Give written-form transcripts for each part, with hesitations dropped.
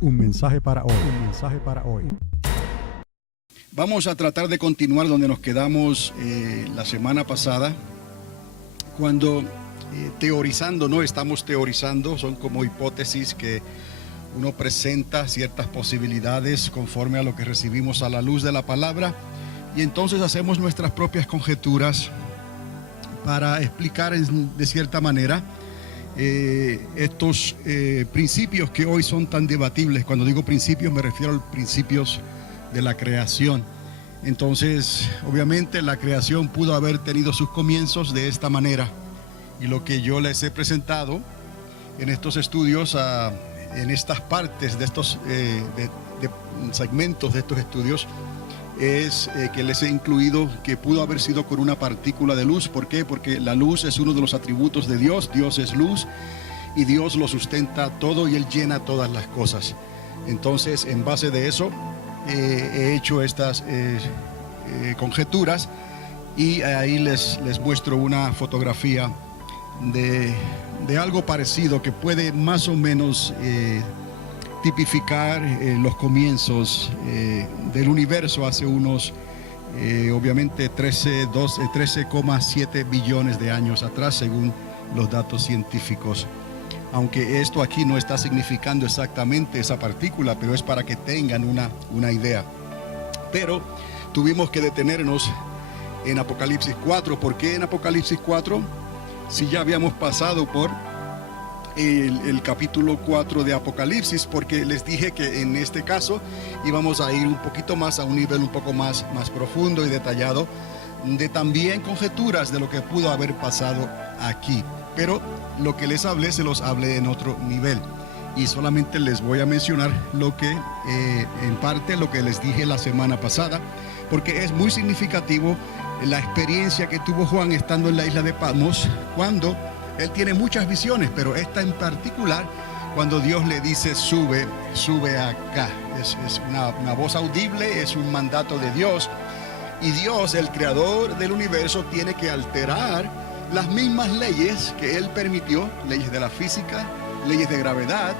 Un mensaje para hoy. Un mensaje para hoy. Vamos a tratar de continuar donde nos quedamos la semana pasada, cuando teorizando, no estamos teorizando, son como hipótesis que uno presenta ciertas posibilidades conforme a lo que recibimos a la luz de la palabra, y entonces hacemos nuestras propias conjeturas para explicar de cierta manera estos principios que hoy son tan debatibles. Cuando digo principios me refiero a los principios de la creación. Entonces, obviamente la creación pudo haber tenido sus comienzos de esta manera, y lo que yo les he presentado en estos estudios, en estas partes de estos de segmentos de estos estudios, es que les he incluido que pudo haber sido con una partícula de luz. ¿Por qué? Porque la luz es uno de los atributos de Dios. Dios es luz y Dios lo sustenta todo y Él llena todas las cosas. Entonces, en base de eso, he hecho estas conjeturas, y ahí les muestro una fotografía de algo parecido que puede más o menos tipificar los comienzos del universo hace unos, obviamente, 13,7 billones de años atrás, según los datos científicos. Aunque esto aquí no está significando exactamente esa partícula, pero es para que tengan una idea. Pero tuvimos que detenernos en Apocalipsis 4. ¿Por qué en Apocalipsis 4? Si ya habíamos pasado por el capítulo 4 de Apocalipsis, porque les dije que en este caso íbamos a ir un poquito más a un nivel un poco más profundo y detallado, de también conjeturas de lo que pudo haber pasado aquí. Pero lo que les hablé, se los hablé en otro nivel, y solamente les voy a mencionar lo que, en parte, lo que les dije la semana pasada, porque es muy significativo la experiencia que tuvo Juan estando en la isla de Patmos, cuando él tiene muchas visiones, pero esta en particular, cuando Dios le dice sube acá. Es una voz audible, es un mandato de Dios, y Dios, el creador del universo, tiene que alterar las mismas leyes que Él permitió, leyes de la física, leyes de gravedad,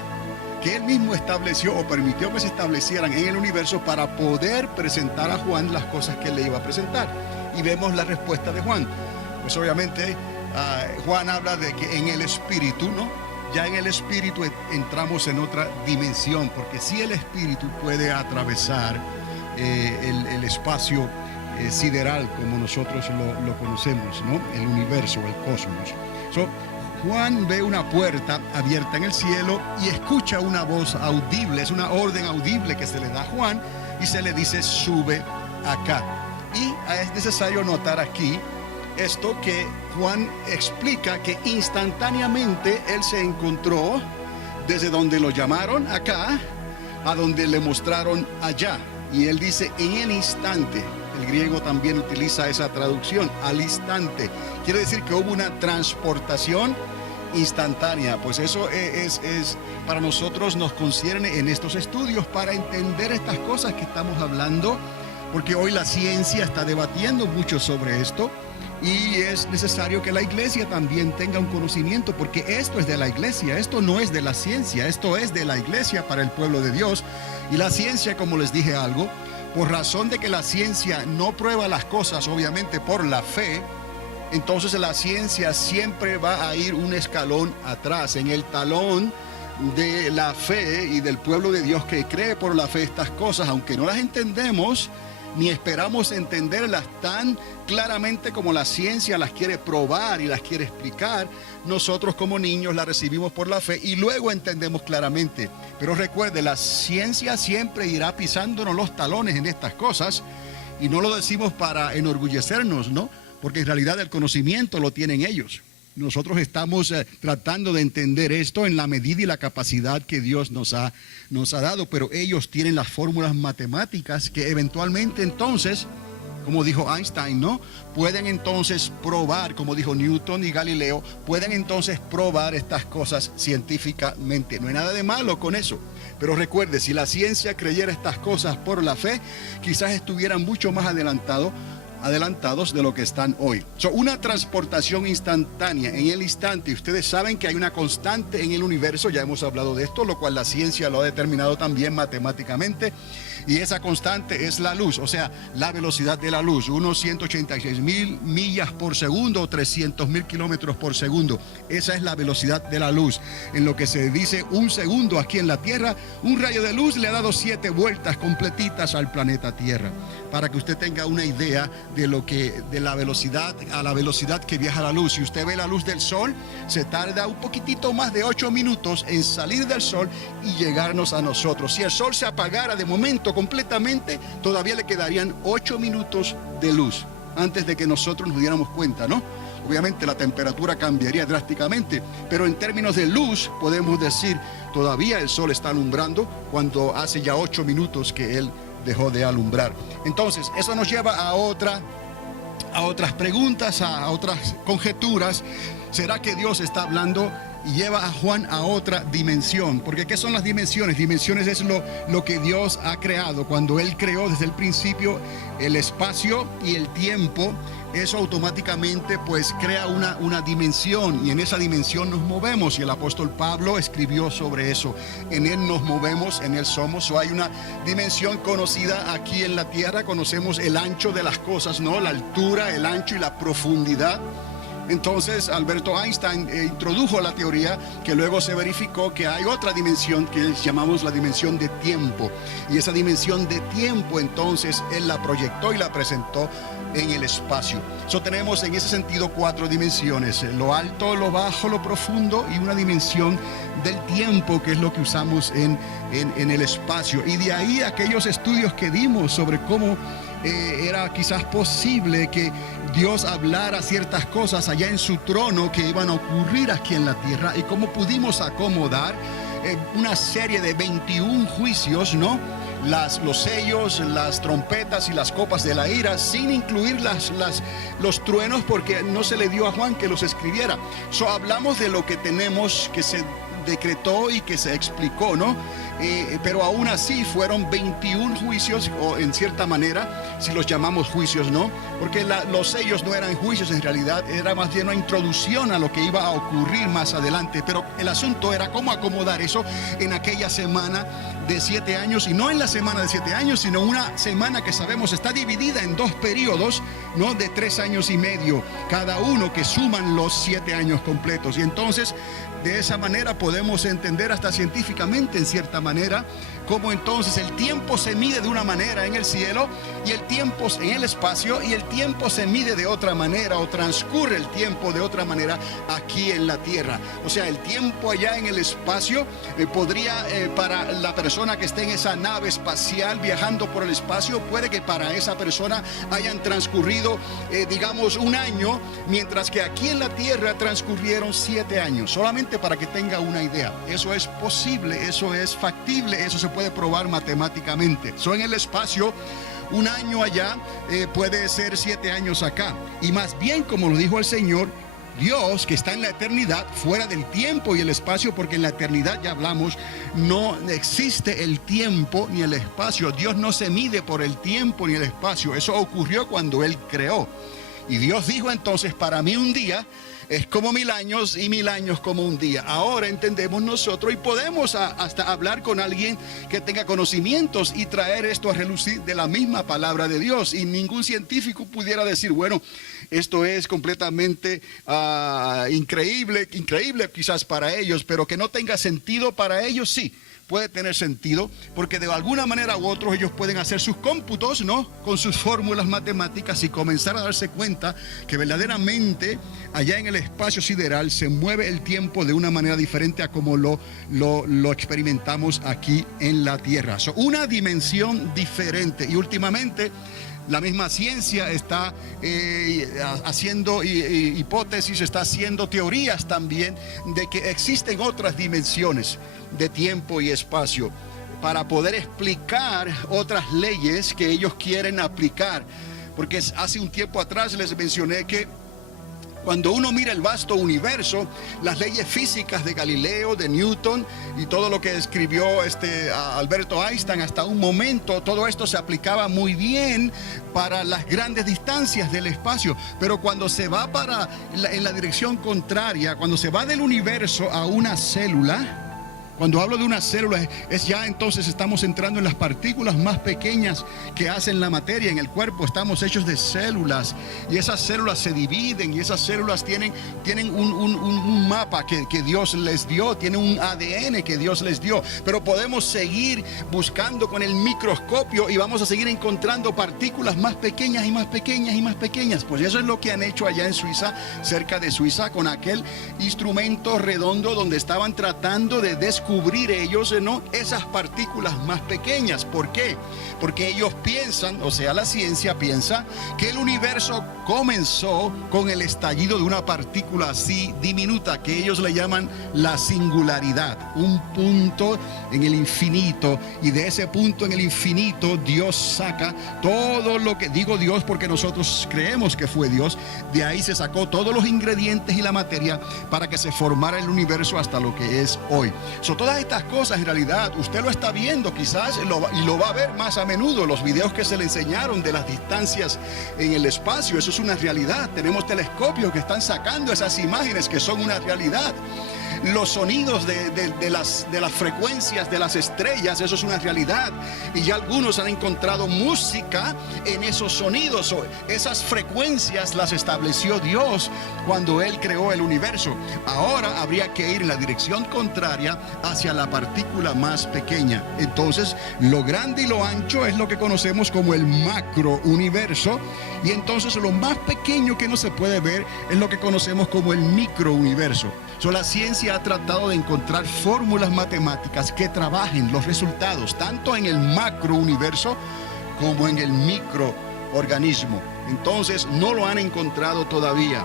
que Él mismo estableció o permitió que se establecieran en el universo para poder presentar a Juan las cosas que Él le iba a presentar. Y vemos la respuesta de Juan. Pues obviamente Juan habla de que en el espíritu, ¿no? Ya en el espíritu entramos en otra dimensión, porque si el espíritu puede atravesar el espacio sideral, como nosotros lo conocemos, ¿no? El universo, el cosmos. Juan ve una puerta abierta en el cielo y escucha una voz audible, es una orden audible que se le da a Juan, y se le dice sube acá. Y es necesario notar aquí esto, que Juan explica que instantáneamente él se encontró desde donde lo llamaron acá a donde le mostraron allá, y él dice en el instante. El griego también utiliza esa traducción, al instante. Quiere decir que hubo una transportación instantánea. Pues eso es para nosotros, nos concierne en estos estudios para entender estas cosas que estamos hablando, porque hoy la ciencia está debatiendo mucho sobre esto, y es necesario que la iglesia también tenga un conocimiento, porque esto es de la iglesia, esto no es de la ciencia, esto es de la iglesia para el pueblo de Dios. Y la ciencia, como les dije algo, por razón de que la ciencia no prueba las cosas, obviamente, por la fe, entonces la ciencia siempre va a ir un escalón atrás, en el talón de la fe y del pueblo de Dios que cree por la fe estas cosas, aunque no las entendemos, ni esperamos entenderlas tan claramente como la ciencia las quiere probar y las quiere explicar. Nosotros como niños las recibimos por la fe y luego entendemos claramente. Pero recuerde, la ciencia siempre irá pisándonos los talones en estas cosas, y no lo decimos para enorgullecernos, ¿no? Porque en realidad el conocimiento lo tienen ellos. Nosotros estamos tratando de entender esto en la medida y la capacidad que Dios nos ha dado, pero ellos tienen las fórmulas matemáticas que eventualmente entonces, como dijo Einstein, ¿no? Pueden entonces probar, como dijo Newton y Galileo, pueden entonces probar estas cosas científicamente. No hay nada de malo con eso. Pero recuerde, si la ciencia creyera estas cosas por la fe, quizás estuvieran mucho más adelantados adelantados de lo que están hoy. Una transportación instantánea en el instante. Ustedes saben que hay una constante en el universo, ya hemos hablado de esto, lo cual la ciencia lo ha determinado también matemáticamente. Y esa constante es la luz, o sea, la velocidad de la luz, unos 186.000 millas por segundo o 300.000 kilómetros por segundo. Esa es la velocidad de la luz. En lo que se dice un segundo aquí en la Tierra, un rayo de luz le ha dado 7 vueltas completitas al planeta Tierra. Para que usted tenga una idea de la velocidad, a la velocidad que viaja la luz. Si usted ve la luz del sol, se tarda un poquitito más de 8 minutos en salir del sol y llegarnos a nosotros. Si el sol se apagara de momento completamente, todavía le quedarían 8 minutos de luz antes de que nosotros nos diéramos cuenta, ¿no? Obviamente la temperatura cambiaría drásticamente, pero en términos de luz podemos decir, todavía el sol está alumbrando cuando hace ya 8 minutos que él dejó de alumbrar. Entonces, eso nos lleva a otras preguntas, a otras conjeturas. ¿Será que Dios está hablando y lleva a Juan a otra dimensión? Porque ¿qué son las dimensiones? Dimensiones es lo que Dios ha creado. Cuando Él creó desde el principio el espacio y el tiempo, eso automáticamente pues crea una dimensión, y en esa dimensión nos movemos, y el apóstol Pablo escribió sobre eso. En Él nos movemos, en Él somos. Hay una dimensión conocida aquí en la tierra, conocemos el ancho de las cosas, ¿no? La altura, el ancho y la profundidad. Entonces Alberto Einstein introdujo la teoría que luego se verificó que hay otra dimensión que llamamos la dimensión de tiempo, y esa dimensión de tiempo entonces él la proyectó y la presentó en el espacio. Tenemos en ese sentido 4 dimensiones: lo alto, lo bajo, lo profundo, y una dimensión del tiempo, que es lo que usamos en el espacio. Y de ahí aquellos estudios que dimos sobre cómo era quizás posible que Dios hablara ciertas cosas allá en su trono que iban a ocurrir aquí en la tierra, y cómo pudimos acomodar una serie de 21 juicios, ¿no? Los sellos, las trompetas y las copas de la ira, sin incluir los truenos, porque no se le dio a Juan que los escribiera. Hablamos de lo que tenemos, que se decretó y que se explicó, ¿no? Pero aún así fueron 21 juicios, o en cierta manera, si los llamamos juicios, ¿no? Porque los sellos no eran juicios, en realidad era más bien una introducción a lo que iba a ocurrir más adelante. Pero el asunto era cómo acomodar eso en aquella semana de 7 años, y no en la semana de 7 años, sino una semana que sabemos está dividida en 2 periodos, ¿no? De 3 años y medio cada uno, que suman los 7 años completos. Y entonces de esa manera podemos entender hasta científicamente, en cierta manera, cómo entonces el tiempo se mide de una manera en el cielo, y el tiempo en el espacio, y el tiempo se mide de otra manera, o transcurre el tiempo de otra manera aquí en la tierra. O sea, el tiempo allá en el espacio podría, para la persona que esté en esa nave espacial viajando por el espacio, puede que para esa persona hayan transcurrido, digamos, 1 año, mientras que aquí en la tierra transcurrieron 7 años. Solamente para que tenga una idea. Eso es posible, eso es factible, eso se puede probar matemáticamente. En el espacio, 1 año allá puede ser 7 años acá. Y más bien, como lo dijo el Señor, Dios, que está en la eternidad, fuera del tiempo y el espacio, porque en la eternidad, ya hablamos, no existe el tiempo ni el espacio. Dios no se mide por el tiempo ni el espacio. Eso ocurrió cuando Él creó. Y Dios dijo entonces: para mí un día es como 1000 años, y 1000 años como un día. Ahora entendemos nosotros, y podemos hasta hablar con alguien que tenga conocimientos y traer esto a relucir de la misma palabra de Dios. Y ningún científico pudiera decir, bueno, esto es completamente increíble quizás para ellos, pero que no tenga sentido para ellos, sí. Puede tener sentido, porque de alguna manera u otra ellos pueden hacer sus cómputos, ¿no? Con sus fórmulas matemáticas, y comenzar a darse cuenta que verdaderamente allá en el espacio sideral se mueve el tiempo de una manera diferente a como lo experimentamos aquí en la Tierra. Una dimensión diferente. Y últimamente la misma ciencia está haciendo hipótesis, está haciendo teorías también de que existen otras dimensiones de tiempo y espacio, para poder explicar otras leyes que ellos quieren aplicar. Porque hace un tiempo atrás les mencioné que Cuando uno mira el vasto universo, las leyes físicas de Galileo, de Newton y todo lo que escribió Alberto Einstein hasta un momento, todo esto se aplicaba muy bien para las grandes distancias del espacio. Pero cuando se va en la dirección contraria, cuando se va del universo a una célula, cuando hablo de una célula, es ya entonces estamos entrando en las partículas más pequeñas que hacen la materia en el cuerpo. Estamos hechos de células y esas células se dividen y esas células tienen un mapa que Dios les dio, tienen un ADN que Dios les dio. Pero podemos seguir buscando con el microscopio y vamos a seguir encontrando partículas más pequeñas y más pequeñas y más pequeñas. Pues eso es lo que han hecho allá en Suiza, cerca de Suiza, con aquel instrumento redondo donde estaban tratando de descubrir ellos, ¿no?, esas partículas más pequeñas. ¿Por qué? Porque ellos piensan, o sea, la ciencia piensa que el universo comenzó con el estallido de una partícula así diminuta que ellos le llaman la singularidad, un punto en el infinito, y de ese punto en el infinito Dios saca todo lo que, digo Dios porque nosotros creemos que fue Dios, de ahí se sacó todos los ingredientes y la materia para que se formara el universo hasta lo que es hoy. Todas estas cosas en realidad usted lo está viendo quizás y lo va a ver más a menudo. Los videos que se le enseñaron de las distancias en el espacio, eso es una realidad. Tenemos telescopios que están sacando esas imágenes que son una realidad. Los sonidos de las frecuencias de las estrellas, eso es una realidad. Y ya algunos han encontrado música en esos sonidos. Esas frecuencias las estableció Dios cuando Él creó el universo. Ahora habría que ir en la dirección contraria hacia la partícula más pequeña. Entonces, lo grande y lo ancho es lo que conocemos como el macrouniverso. Y entonces lo más pequeño que no se puede ver es lo que conocemos como el microuniverso. La ciencia ha tratado de encontrar fórmulas matemáticas que trabajen los resultados tanto en el macrouniverso como en el microorganismo. Entonces no lo han encontrado todavía.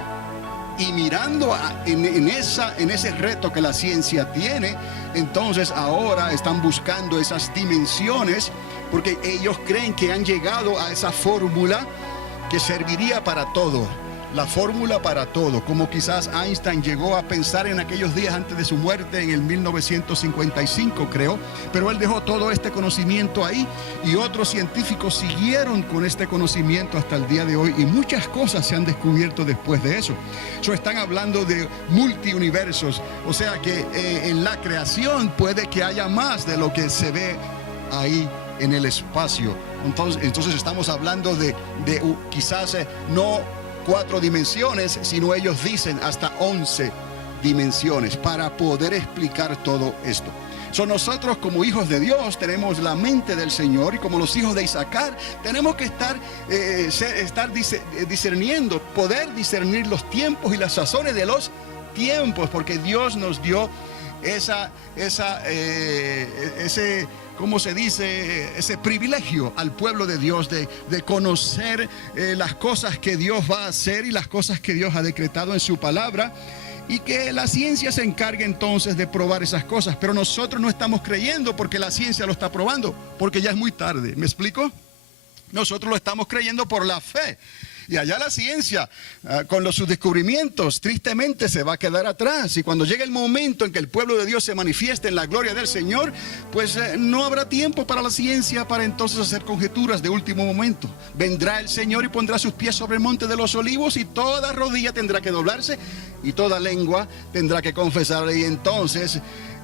Y mirando en ese reto que la ciencia tiene, entonces ahora están buscando esas dimensiones porque ellos creen que han llegado a esa fórmula que serviría para todo. La fórmula para todo, como quizás Einstein llegó a pensar en aquellos días antes de su muerte en el 1955, creo, pero él dejó todo este conocimiento ahí y otros científicos siguieron con este conocimiento hasta el día de hoy y muchas cosas se han descubierto después de eso. Están hablando de multiuniversos, o sea que en la creación puede que haya más de lo que se ve ahí en el espacio. Entonces estamos hablando de quizás no 4 dimensiones, sino ellos dicen hasta 11 dimensiones para poder explicar todo esto. Nosotros como hijos de Dios tenemos la mente del Señor y como los hijos de Isaacar tenemos que estar discerniendo, poder discernir los tiempos y las sazones de los tiempos, porque Dios nos dio ¿cómo se dice? Ese privilegio al pueblo de Dios de conocer las cosas que Dios va a hacer y las cosas que Dios ha decretado en su palabra, y que la ciencia se encargue entonces de probar esas cosas. Pero nosotros no estamos creyendo porque la ciencia lo está probando, porque ya es muy tarde. ¿Me explico? Nosotros lo estamos creyendo por la fe. Y allá la ciencia, con sus descubrimientos, tristemente se va a quedar atrás. Y cuando llegue el momento en que el pueblo de Dios se manifieste en la gloria del Señor, pues no habrá tiempo para la ciencia para entonces hacer conjeturas de último momento. Vendrá el Señor y pondrá sus pies sobre el monte de los olivos y toda rodilla tendrá que doblarse y toda lengua tendrá que confesarle. Y entonces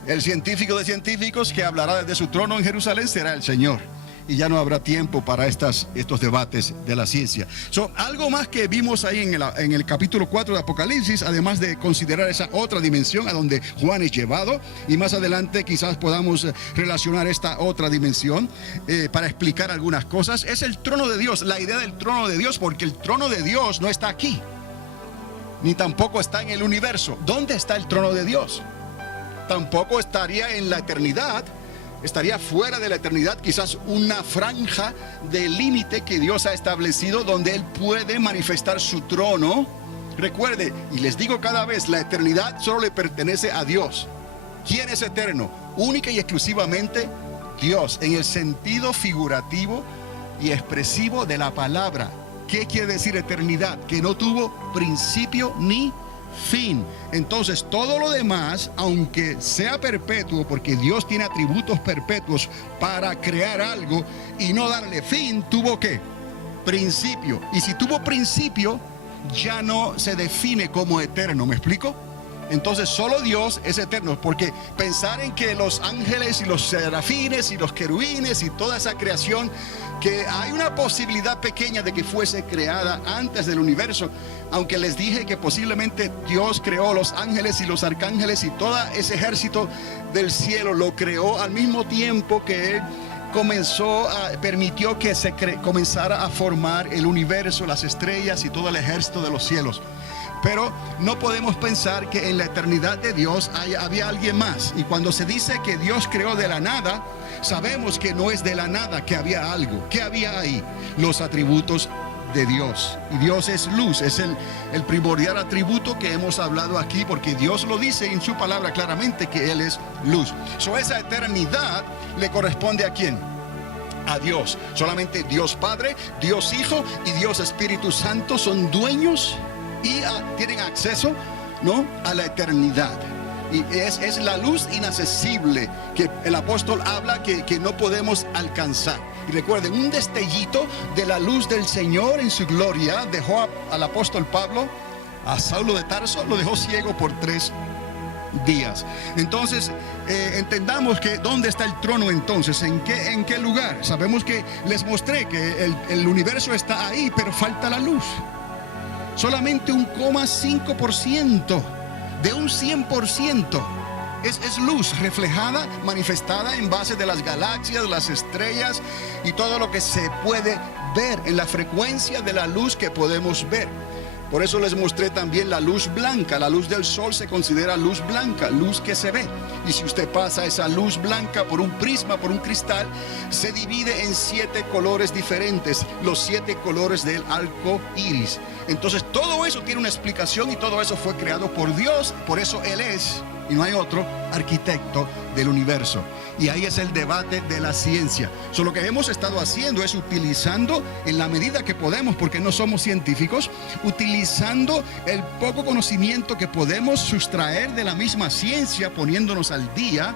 el científico de científicos que hablará desde su trono en Jerusalén será el Señor. Y ya no habrá tiempo para estos debates de la ciencia. Algo más que vimos ahí en el capítulo 4 de Apocalipsis, además de considerar esa otra dimensión a donde Juan es llevado, y más adelante quizás podamos relacionar esta otra dimensión para explicar algunas cosas, es el trono de Dios, la idea del trono de Dios, porque el trono de Dios no está aquí, ni tampoco está en el universo. ¿Dónde está el trono de Dios? Tampoco estaría en la eternidad. Estaría fuera de la eternidad, quizás una franja de límite que Dios ha establecido donde Él puede manifestar su trono. Recuerde, y les digo cada vez, la eternidad solo le pertenece a Dios. ¿Quién es eterno? Única y exclusivamente Dios, en el sentido figurativo y expresivo de la palabra. ¿Qué quiere decir eternidad? Que no tuvo principio ni fin. Entonces todo lo demás, aunque sea perpetuo, porque Dios tiene atributos perpetuos para crear algo y no darle fin, tuvo ¿qué? Principio. Y si tuvo principio, ya no se define como eterno. ¿Me explico? Entonces solo Dios es eterno, porque pensar en que los ángeles y los serafines y los querubines y toda esa creación, que hay una posibilidad pequeña de que fuese creada antes del universo, aunque les dije que posiblemente Dios creó los ángeles y los arcángeles y todo ese ejército del cielo lo creó al mismo tiempo que Él permitió que se comenzara a formar el universo, las estrellas y todo el ejército de los cielos. Pero no podemos pensar que en la eternidad de Dios había alguien más. Y cuando se dice que Dios creó de la nada, sabemos que no es de la nada, que había algo. ¿Qué había ahí? Los atributos de Dios. Y Dios es luz, es el primordial atributo que hemos hablado aquí, porque Dios lo dice en su palabra claramente que Él es luz. Esa eternidad le corresponde ¿a quién? A Dios. Solamente Dios Padre, Dios Hijo y Dios Espíritu Santo son dueños y tienen acceso, ¿no?, a la eternidad. Y es la luz inaccesible que el apóstol habla que no podemos alcanzar. Y recuerden, un destellito de la luz del Señor en su gloria dejó al apóstol Pablo, a Saulo de Tarso, lo dejó ciego por 3 días. Entonces entendamos que ¿dónde está el trono entonces? ¿En qué lugar? Sabemos que les mostré que el universo está ahí, pero falta la luz. Solamente un 0,5% de un 100% es luz reflejada, manifestada en base de las galaxias, las estrellas y todo lo que se puede ver en la frecuencia de la luz que podemos ver. Por eso les mostré también la luz blanca. La luz del sol se considera luz blanca, luz que se ve. Y si usted pasa esa luz blanca por un prisma, por un cristal, se divide en 7 colores diferentes, los 7 colores del arco iris. Entonces todo eso tiene una explicación y todo eso fue creado por Dios. Por eso Él es, y no hay otro, arquitecto del universo. Y ahí es el debate de la ciencia. Lo que hemos estado haciendo es utilizando en la medida que podemos, porque no somos científicos, utilizando el poco conocimiento que podemos sustraer de la misma ciencia, poniéndonos al día,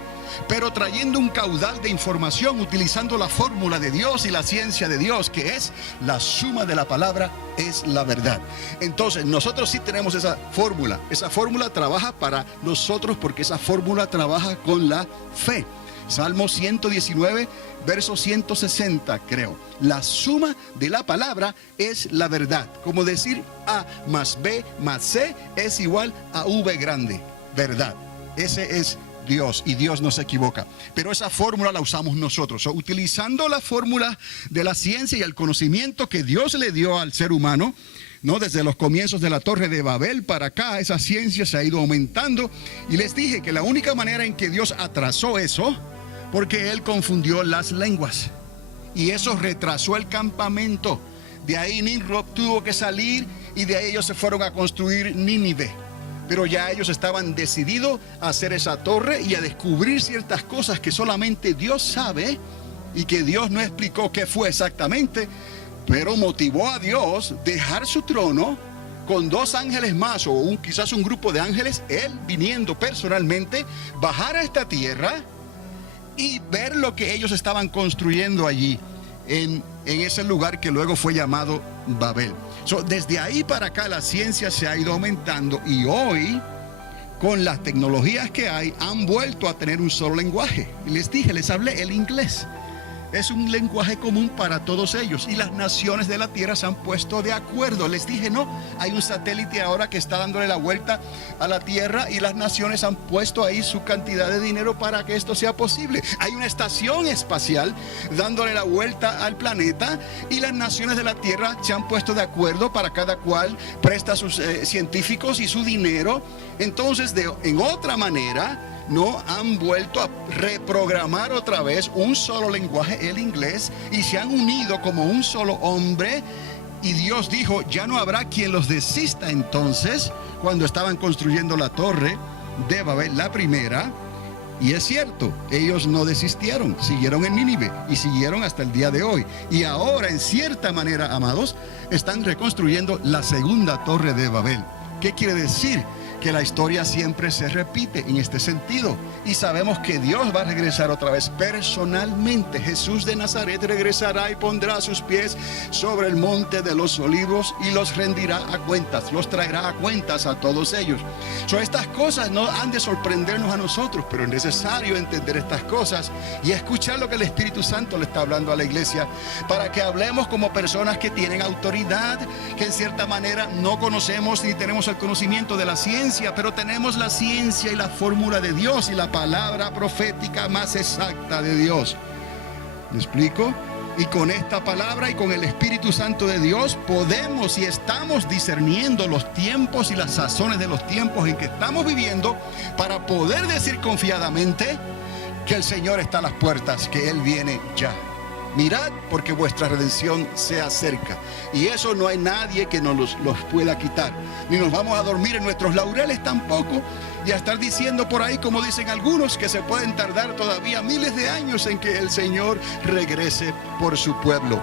pero trayendo un caudal de información, utilizando la fórmula de Dios y la ciencia de Dios, que es la suma de la palabra, es la verdad. Entonces nosotros sí tenemos esa fórmula. Esa fórmula trabaja para nosotros porque esa fórmula trabaja con la fe. Salmo 119, verso 160, creo. La suma de la palabra es la verdad. Como decir A más B más C es igual a V grande. Verdad. Ese es Dios, y Dios no se equivoca. Pero esa fórmula la usamos nosotros. Utilizando la fórmula de la ciencia y el conocimiento que Dios le dio al ser humano, ¿no? Desde los comienzos de la Torre de Babel para acá, esa ciencia se ha ido aumentando. Y les dije que la única manera en que Dios atrasó eso, porque Él confundió las lenguas. Y eso retrasó el campamento. De ahí Nimrod tuvo que salir y de ahí ellos se fueron a construir Nínive. Pero ya ellos estaban decididos a hacer esa torre y a descubrir ciertas cosas que solamente Dios sabe y que Dios no explicó qué fue exactamente, pero motivó a Dios dejar su trono con 2 ángeles más o quizás un grupo de ángeles, Él viniendo personalmente, bajar a esta tierra y ver lo que ellos estaban construyendo allí en ese lugar que luego fue llamado Babel. Desde ahí para acá la ciencia se ha ido aumentando y hoy, con las tecnologías que hay, han vuelto a tener un solo lenguaje. Y les hablé el inglés. Es un lenguaje común para todos ellos y las naciones de la tierra se han puesto de acuerdo. Les dije, no, hay un satélite ahora que está dándole la vuelta a la tierra y las naciones han puesto ahí su cantidad de dinero para que esto sea posible. Hay una estación espacial dándole la vuelta al planeta y las naciones de la tierra se han puesto de acuerdo para cada cual presta sus científicos y su dinero. Entonces, en otra manera, no han vuelto a reprogramar otra vez un solo lenguaje, el inglés, y se han unido como un solo hombre. Y Dios dijo, ya no habrá quien los desista. Entonces, cuando estaban construyendo la torre de Babel, la primera, Y es cierto, ellos no desistieron, siguieron en Nínive y siguieron hasta el día de hoy. Y ahora, en cierta manera, amados, están reconstruyendo la segunda torre de Babel. ¿Qué quiere decir? Que la historia siempre se repite en este sentido. Y sabemos que Dios va a regresar otra vez personalmente. Jesús de Nazaret regresará y pondrá sus pies sobre el monte de los olivos y los rendirá a cuentas, los traerá a cuentas a todos ellos. Estas cosas no han de sorprendernos a nosotros, pero es necesario entender estas cosas y escuchar lo que el Espíritu Santo le está hablando a la iglesia, para que hablemos como personas que tienen autoridad, que en cierta manera no conocemos ni tenemos el conocimiento de la ciencia, pero tenemos la ciencia y la fórmula de Dios y la palabra profética más exacta de Dios. ¿Me explico? Y con esta palabra y con el Espíritu Santo de Dios podemos y estamos discerniendo los tiempos y las sazones de los tiempos en que estamos viviendo, para poder decir confiadamente que el Señor está a las puertas, que Él viene ya. Mirad, porque vuestra redención se acerca. Y eso no hay nadie que nos los pueda quitar. Ni nos vamos a dormir en nuestros laureles tampoco, y a estar diciendo por ahí, como dicen algunos, que se pueden tardar todavía miles de años en que el Señor regrese por su pueblo.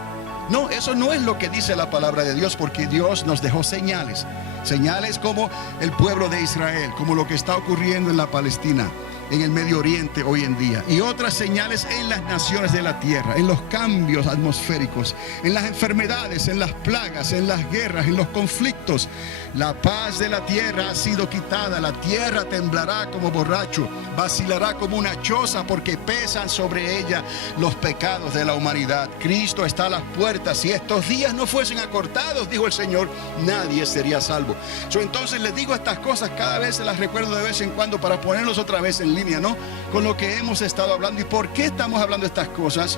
No, eso no es lo que dice la palabra de Dios, porque Dios nos dejó señales. Señales como el pueblo de Israel, como lo que está ocurriendo en la Palestina, en el Medio Oriente hoy en día, y otras señales en las naciones de la tierra, en los cambios atmosféricos, en las enfermedades, en las plagas, en las guerras, en los conflictos. La paz de la tierra ha sido quitada. La tierra temblará como borracho, vacilará como una choza, porque pesan sobre ella los pecados de la humanidad. Cristo está a las puertas. Si estos días no fuesen acortados, dijo el Señor, nadie sería salvo. Entonces les digo estas cosas, cada vez se las recuerdo de vez en cuando para ponerlos otra vez en línea, ¿no? Con lo que hemos estado hablando. ¿Y por qué estamos hablando de estas cosas?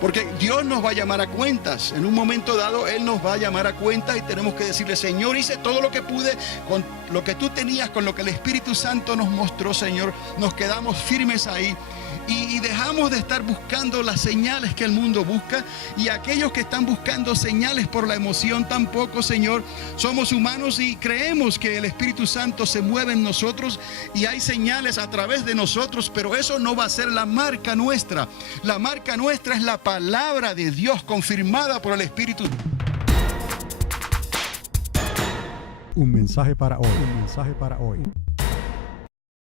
Porque Dios nos va a llamar a cuentas. En un momento dado Él nos va a llamar a cuentas y tenemos que decirle: Señor, hice todo lo que pude con lo que tú tenías, con lo que el Espíritu Santo nos mostró, Señor. Nos quedamos firmes ahí y dejamos de estar buscando las señales que el mundo busca, y aquellos que están buscando señales por la emoción tampoco, Señor. Somos humanos y creemos que el Espíritu Santo se mueve en nosotros y hay señales a través de nosotros, pero eso no va a ser la marca nuestra. La marca nuestra es la palabra de Dios confirmada por el Espíritu. Un mensaje para hoy. Un mensaje para hoy.